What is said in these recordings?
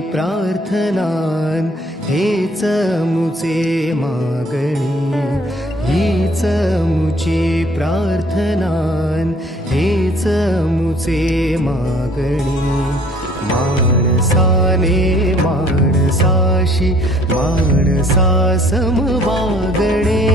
प्रार्थनान हेच मुचे मागणी, हीच मुची प्रार्थनान हेच मुचे मागणी. माणसाने माणसाशी माणसा सम वागणे,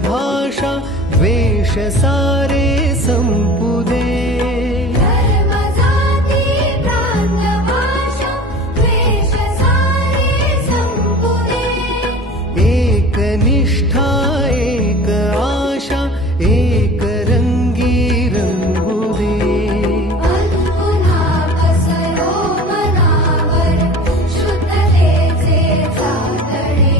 भाषा द्वेष सारे संपू दे. धर्म जाती प्रांत भाषा द्वेष सारे संपू दे. एक निष्ठा एक आशा एक रंगी रंगू दे. पुन्हा पसरो मनावर शुद्धतेचे चांदणे.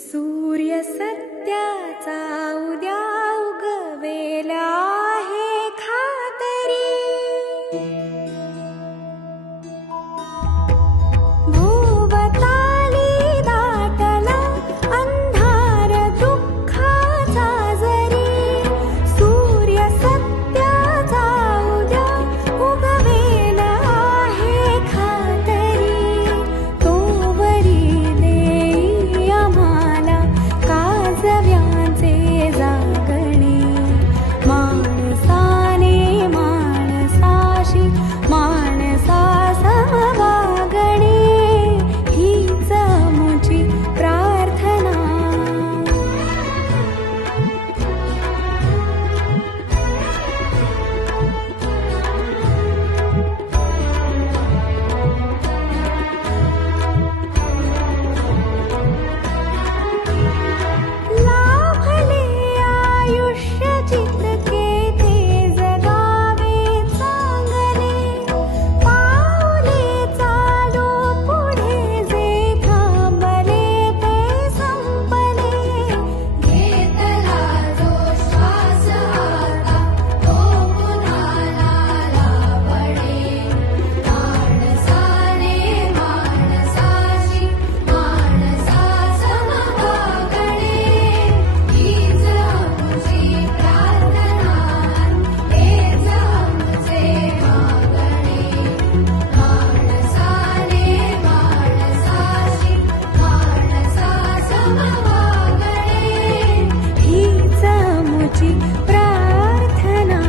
सूर्य सत्याचा उद्या उगवेला आहे खातरी. भोवताली दाटला अंधार दुःखाचा जरी. सूर्य सत्याचा उद्या उगवेला आहे खातरी. तोवरी देई आम्हाला काजव्यांचे जागणे. माणसाने माणसाशी माणसा समवागणे, हीच मुची प्रार्थना. लाभले आयुष्य जितके ते जगावे चांगले. पाऊले चालू पुढे जे थांबले ते संपले. घेतला जो श्वास आता तो पुन्हा लाभणे. माणसाने माणसाशी माणसा समवागणे, हीच मुची प्रार्थना हेच मुचे मागणे. माणसाने माणसाशी माणसा समवागणे, हीच मुची प्रार्थना.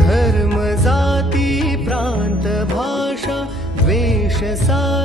धर्म जाती प्रांत भाषा द्वेष सारे